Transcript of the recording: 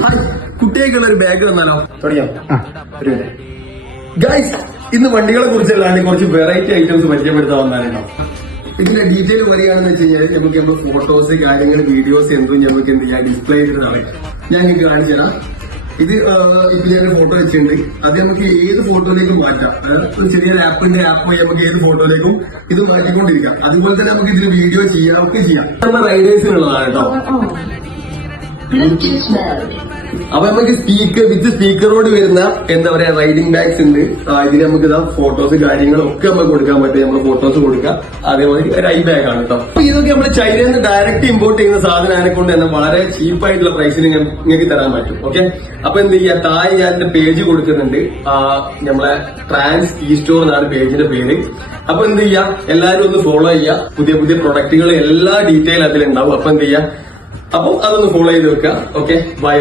Hi, കുട്ടികൾക്കുള്ള ഒരു bag തന്നാലോ? തുടങ്ങിയോ? ഗൈസ്, ഇന്ന് വണ്ടികളെ കുറിച്ചല്ലാണ്ട് കുറച്ച് വെറൈറ്റി ഐറ്റംസ് പരിചയപ്പെടുത്താൻ വന്നാലുണ്ടോ. ഇതിന്റെ ഡീറ്റെയിൽ പറയുകയാണെന്ന് വെച്ച് കഴിഞ്ഞാൽ നമുക്ക് നമ്മുടെ ഫോട്ടോസ്, കാര്യങ്ങൾ, വീഡിയോസ് എന്തും നമുക്ക് എന്ത് ചെയ്യാം ഡിസ്പ്ലേ ചെയ്തിട്ടാണ് ഞാൻ നിങ്ങൾക്ക് കാണിച്ചു തരാം. ഇത് ഇപ്പൊ ഞാൻ ഫോട്ടോ വെച്ചിട്ടുണ്ട്. അത് നമുക്ക് ഏത് ഫോട്ടോയിലേക്കും മാറ്റാം. ഒരു ചെറിയൊരു ആപ്പിന്റെ ആപ്പ് വഴി നമുക്ക് ഏത് ഫോട്ടോയിലേക്കും ഇത് മാറ്റിക്കൊണ്ടിരിക്കാം. അതുപോലെ തന്നെ നമുക്ക് ഇതിന് വീഡിയോ ചെയ്യാം, ഒക്കെ ചെയ്യാം. നമ്മുടെ റൈഡേഴ്സിനുള്ളതാണ് കേട്ടോ. അപ്പൊ നമുക്ക് വിത്ത് സ്പീക്കറോട് വരുന്ന എന്താ പറയാ റൈഡിംഗ് ബാഗ്സ് ഉണ്ട്. ഇതിന് നമുക്ക് ഇതാ ഫോട്ടോസ് കാര്യങ്ങളും ഒക്കെ നമുക്ക് കൊടുക്കാൻ പറ്റും. നമ്മൾ ഫോട്ടോസ് കൊടുക്കാം. അതേപോലെ ഒരു ഐ ബാഗ് ആണ് കേട്ടോ. അപ്പൊ ഇതൊക്കെ നമ്മൾ ചൈനയിൽ നിന്ന് ഡയറക്റ്റ് ഇമ്പോർട്ട് ചെയ്യുന്ന സാധനം കൊണ്ട് തന്നെ വളരെ ചീപ്പായിട്ടുള്ള പ്രൈസിന് നിങ്ങൾക്ക് തരാൻ പറ്റും. ഓക്കെ, അപ്പൊ എന്ത് ചെയ്യാ, താഴെ ഞാൻ എന്റെ പേജ് കൊടുക്കുന്നുണ്ട്. നമ്മളെ ട്രാൻസ് ഇ സ്റ്റോർ എന്നാണ് പേജിന്റെ പേര്. അപ്പൊ എന്ത് ചെയ്യാ, എല്ലാരും ഒന്ന് ഫോളോ ചെയ്യാ. പുതിയ പുതിയ പ്രൊഡക്റ്റുകൾ എല്ലാ ഡീറ്റെയിൽ അതിലുണ്ടാവും. അപ്പൊ എന്ത് ചെയ്യാ, അപ്പൊ അതൊന്ന് ഫോളോ ചെയ്ത് വെക്കുക. Okay, by.